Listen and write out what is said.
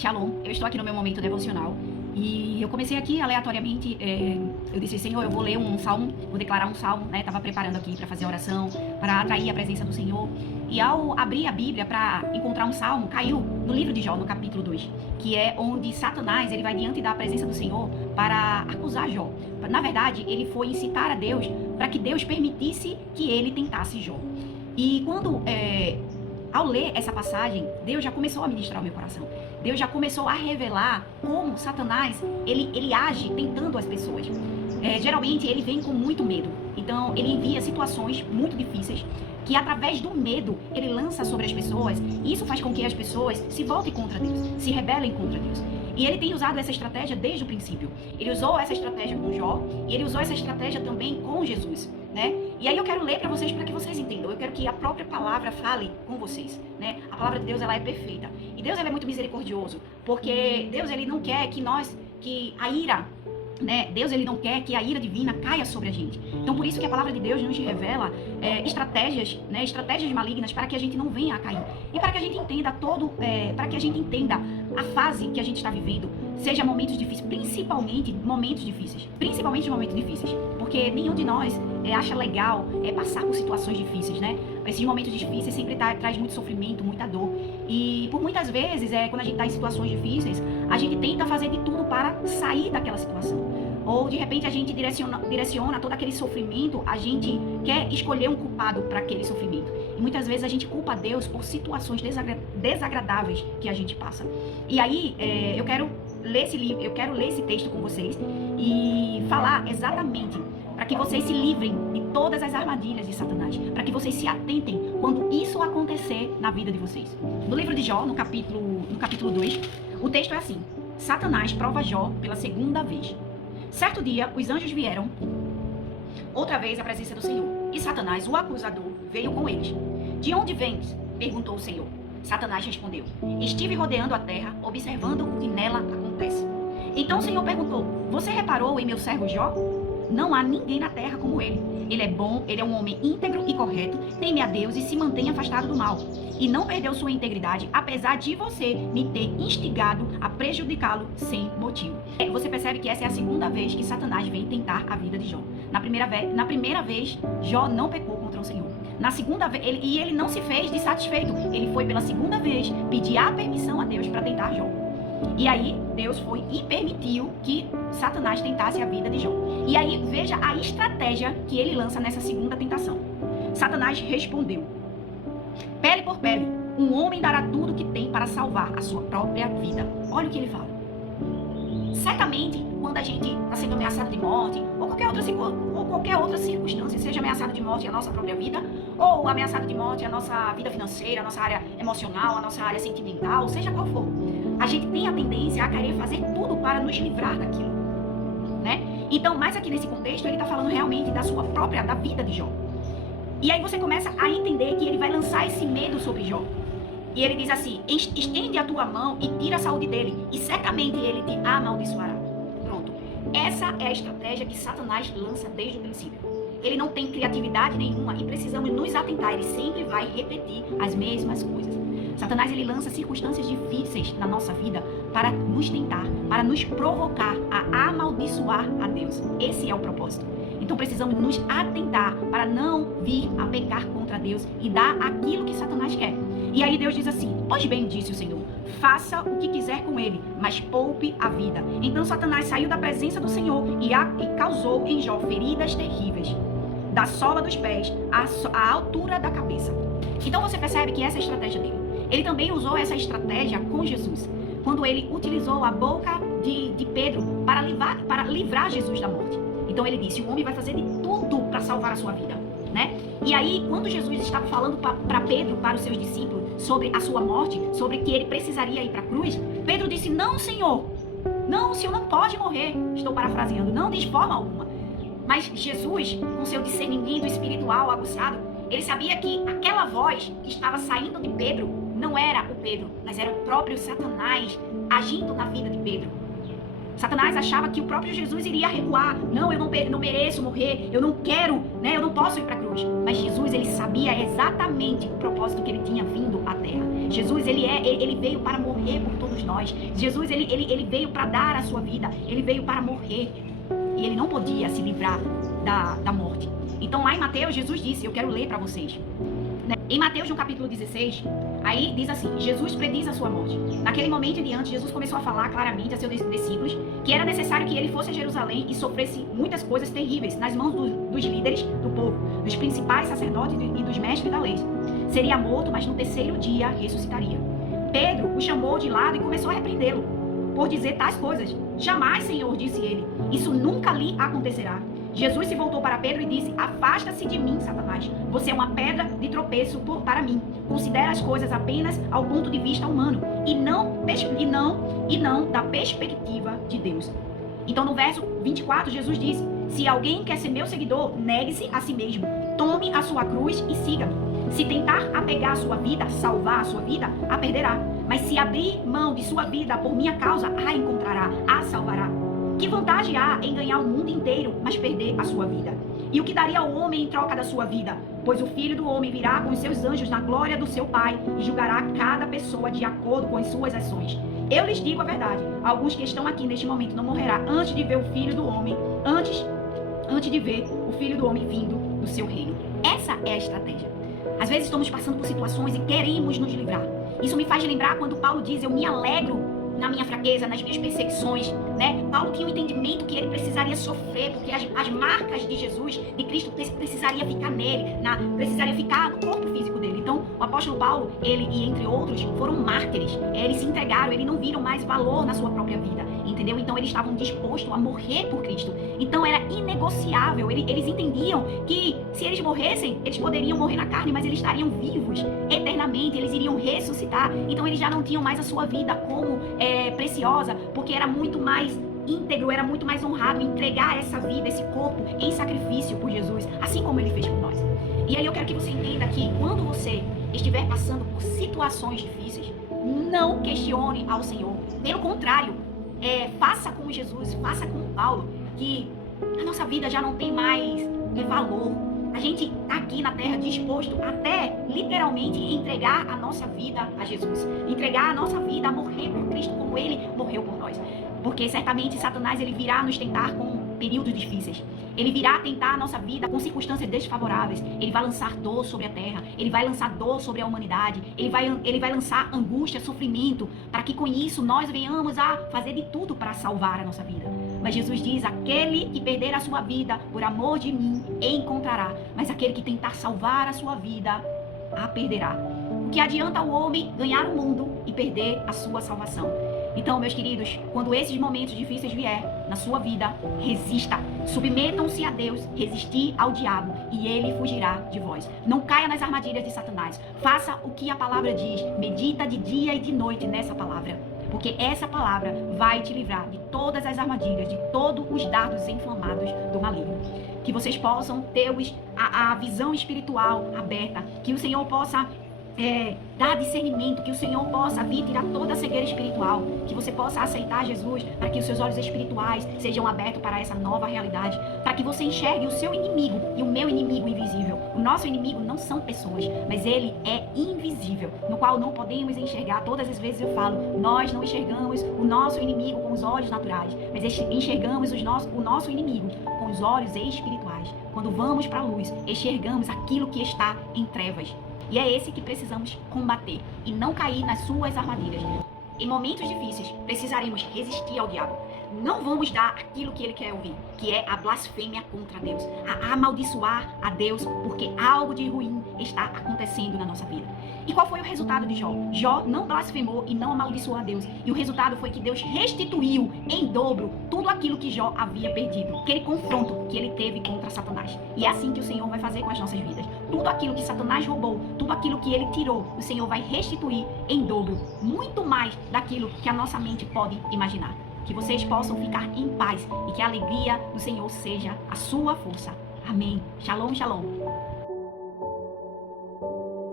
Shalom, eu estou aqui no meu momento devocional e eu comecei aqui aleatoriamente, eu disse, Senhor, eu vou ler um salmo, vou declarar um salmo, né? Estava preparando aqui para fazer a oração, para atrair a presença do Senhor. E ao abrir a Bíblia para encontrar um salmo, caiu no livro de Jó, no capítulo 2, que é onde Satanás ele vai diante da presença do Senhor para acusar Jó. Na verdade, ele foi incitar a Deus para que Deus permitisse que ele tentasse Jó. E quando ao ler essa passagem, Deus já começou a ministrar o meu coração. Deus já começou a revelar como Satanás, ele age tentando as pessoas. Geralmente, ele vem com muito medo. Então, ele envia situações muito difíceis que, através do medo, ele lança sobre as pessoas. E isso faz com que as pessoas se voltem contra Deus, se rebelem contra Deus. E ele tem usado essa estratégia desde o princípio. Ele usou essa estratégia com Jó e ele usou essa estratégia também com Jesus, né? E aí eu quero ler para vocês que entendam. Eu quero que a própria palavra fale com vocês, né? A palavra de Deus, ela é perfeita. E Deus, ele é muito misericordioso, porque Deus, ele não quer que a ira, né? Deus, ele não quer que a ira divina caia sobre a gente. Então, por isso que a palavra de Deus nos revela estratégias, né? Estratégias malignas para que a gente não venha a cair. E para que a gente entenda para que a gente entenda a fase que a gente está vivendo, seja momentos difíceis, principalmente momentos difíceis. Principalmente momentos difíceis. Porque nenhum de nós acha legal passar por situações difíceis, né? Esses momentos difíceis sempre traz muito sofrimento, muita dor. E por muitas vezes, quando a gente está em situações difíceis, a gente tenta fazer de tudo para sair daquela situação. Ou de repente a gente direciona todo aquele sofrimento, a gente quer escolher um culpado para aquele sofrimento. E muitas vezes a gente culpa Deus por situações desagradáveis que a gente passa. E aí eu quero ler esse texto com vocês e falar exatamente para que vocês se livrem de todas as armadilhas de Satanás, para que vocês se atentem quando isso acontecer na vida de vocês. No livro de Jó, no capítulo 2, o texto é assim: Satanás prova Jó pela segunda vez. Certo dia, os anjos vieram outra vez à presença do Senhor, e Satanás, o acusador, veio com eles. De onde vens? Perguntou o Senhor. Satanás respondeu: estive rodeando a terra, observando o que nela acontece. Então o Senhor perguntou: você reparou em meu servo Jó? Não há ninguém na terra como ele. Ele é bom, ele é um homem íntegro e correto, teme a Deus e se mantém afastado do mal. E não perdeu sua integridade, apesar de você me ter instigado a prejudicá-lo sem motivo. Você percebe que essa é a segunda vez que Satanás vem tentar a vida de Jó. Na primeira vez, Jó não pecou contra o Senhor. Na segunda vez, ele não se fez de satisfeito. Ele foi pela segunda vez pedir a permissão a Deus para tentar Jó. E aí, Deus foi e permitiu que Satanás tentasse a vida de Jó. E aí, veja a estratégia que ele lança nessa segunda tentação. Satanás respondeu: pele por pele, um homem dará tudo que tem para salvar a sua própria vida. Olha o que ele fala. Certamente, quando a gente está sendo ameaçado de morte, ou qualquer outra circunstância, seja ameaçado de morte a nossa própria vida, ou ameaçado de morte a nossa vida financeira, a nossa área emocional, a nossa área sentimental, seja qual for, a gente tem a tendência a querer fazer tudo para nos livrar daquilo, né? Então, mais aqui nesse contexto, ele está falando realmente da vida de Jó. E aí você começa a entender que ele vai lançar esse medo sobre Jó. E ele diz assim: estende a tua mão e tira a saúde dele, e certamente ele te amaldiçoará. Pronto. Essa é a estratégia que Satanás lança desde o princípio. Ele não tem criatividade nenhuma e precisamos nos atentar. Ele sempre vai repetir as mesmas coisas. Satanás, ele lança circunstâncias difíceis na nossa vida para nos tentar, para nos provocar a amaldiçoar a Deus. Esse é o propósito. Então precisamos nos atentar para não vir a pecar contra Deus e dar aquilo que Satanás quer. E aí Deus diz assim: pois bem, disse o Senhor, faça o que quiser com ele, mas poupe a vida. Então Satanás saiu da presença do Senhor e causou em Jó feridas terríveis, da sola dos pés à altura da cabeça. Então você percebe que essa é a estratégia dele. Ele também usou essa estratégia com Jesus, quando ele utilizou a boca de Pedro para livrar Jesus da morte. Então ele disse: o homem vai fazer de tudo para salvar a sua vida, né? E aí, quando Jesus estava falando para Pedro, para os seus discípulos, sobre a sua morte, sobre que ele precisaria ir para a cruz, Pedro disse: não, Senhor, não, o Senhor não pode morrer. Estou parafraseando, não de forma alguma. Mas Jesus, com seu discernimento espiritual aguçado, ele sabia que aquela voz que estava saindo de Pedro não era o Pedro, mas era o próprio Satanás agindo na vida de Pedro. Satanás achava que o próprio Jesus iria recuar. Não, eu não mereço morrer, eu não quero, né? Eu não posso ir para a cruz. Mas Jesus, ele sabia exatamente o propósito que ele tinha vindo à terra. Jesus, ele veio para morrer por todos nós. Jesus, ele veio para dar a sua vida. Ele veio para morrer. E ele não podia se livrar da morte. Então lá em Mateus, Jesus disse, eu quero ler para vocês. Em Mateus, no capítulo 16, aí diz assim, Jesus prediz a sua morte. Naquele momento em diante, Jesus começou a falar claramente a seus discípulos que era necessário que ele fosse a Jerusalém e sofresse muitas coisas terríveis nas mãos dos líderes do povo, dos principais sacerdotes e dos mestres da lei. Seria morto, mas no terceiro dia ressuscitaria. Pedro o chamou de lado e começou a repreendê-lo por dizer tais coisas. Jamais, Senhor, disse ele, isso nunca lhe acontecerá. Jesus se voltou para Pedro e disse, afasta-se de mim, Satanás. Você é uma pedra de tropeço para mim. Considera as coisas apenas ao ponto de vista humano e não da perspectiva de Deus. Então no verso 24, Jesus disse, se alguém quer ser meu seguidor, negue-se a si mesmo. Tome a sua cruz e siga-me. Se tentar apegar a sua vida, salvar a sua vida, a perderá. Mas se abrir mão de sua vida por minha causa, a encontrará, a salvará. Que vantagem há em ganhar o mundo inteiro, mas perder a sua vida? E o que daria ao homem em troca da sua vida? Pois o Filho do Homem virá com os seus anjos na glória do seu Pai e julgará cada pessoa de acordo com as suas ações. Eu lhes digo a verdade, alguns que estão aqui neste momento não morrerá antes de ver o Filho do Homem, antes de ver o Filho do Homem vindo do seu reino. Essa é a estratégia. Às vezes estamos passando por situações e queremos nos livrar. Isso me faz lembrar quando Paulo diz, eu me alegro na minha fraqueza, nas minhas perseguições, né? Paulo tinha um entendimento que ele precisaria sofrer, porque as marcas de Jesus, de Cristo, precisaria ficar nele, precisaria ficar no corpo físico dele. Então, o apóstolo Paulo, ele e entre outros, foram mártires. Eles se entregaram, eles não viram mais valor na sua própria vida, entendeu? Então, eles estavam dispostos a morrer por Cristo. Então, era inegociável. Eles entendiam que se eles morressem, eles poderiam morrer na carne, mas eles estariam vivos eternamente, eles iriam ressuscitar. Então, eles já não tinham mais a sua vida como preciosa, porque era muito mais íntegro, era muito mais honrado entregar essa vida, esse corpo em sacrifício por Jesus, assim como ele fez por nós. E aí eu quero que você entenda que quando você estiver passando por situações difíceis, não questione ao Senhor. Pelo contrário, faça como Jesus, faça como Paulo, que a nossa vida já não tem mais valor. A gente está aqui na terra disposto até literalmente entregar a nossa vida a Jesus. Entregar a nossa vida a morrer por Cristo como Ele morreu por nós. Porque certamente Satanás ele virá nos tentar com períodos difíceis. Ele virá tentar a nossa vida com circunstâncias desfavoráveis. Ele vai lançar dor sobre a terra. Ele vai lançar dor sobre a humanidade. Ele vai lançar angústia, sofrimento, para que com isso nós venhamos a fazer de tudo para salvar a nossa vida. Mas Jesus diz, aquele que perder a sua vida por amor de mim, encontrará. Mas aquele que tentar salvar a sua vida, a perderá. O que adianta o homem ganhar o mundo e perder a sua salvação? Então, meus queridos, quando esses momentos difíceis vier na sua vida, resista. Submetam-se a Deus, resistir ao diabo e ele fugirá de vós. Não caia nas armadilhas de Satanás. Faça o que a palavra diz. Medita de dia e de noite nessa palavra. Porque essa palavra vai te livrar de todas as armadilhas, de todos os dardos inflamados do maligno. Que vocês possam ter a visão espiritual aberta. Que o Senhor possa dar discernimento, que o Senhor possa vir tirar toda a cegueira espiritual, que você possa aceitar Jesus, para que os seus olhos espirituais sejam abertos para essa nova realidade, para que você enxergue o seu inimigo e o meu inimigo invisível. O nosso inimigo não são pessoas, mas ele é invisível, no qual não podemos enxergar. Todas as vezes eu falo, nós não enxergamos o nosso inimigo com os olhos naturais, mas enxergamos o nosso inimigo com os olhos espirituais. Quando vamos para a luz, enxergamos aquilo que está em trevas. E é esse que precisamos combater e não cair nas suas armadilhas. Em momentos difíceis, precisaremos resistir ao diabo. Não vamos dar aquilo que ele quer ouvir, que é a blasfêmia contra Deus, a amaldiçoar a Deus, porque algo de ruim está acontecendo na nossa vida. E qual foi o resultado de Jó? Jó não blasfemou e não amaldiçoou a Deus. E o resultado foi que Deus restituiu em dobro tudo aquilo que Jó havia perdido. Aquele confronto que ele teve contra Satanás. E é assim que o Senhor vai fazer com as nossas vidas. Tudo aquilo que Satanás roubou, tudo aquilo que ele tirou, o Senhor vai restituir em dobro. Muito mais daquilo que a nossa mente pode imaginar. Que vocês possam ficar em paz e que a alegria do Senhor seja a sua força. Amém. Shalom, shalom.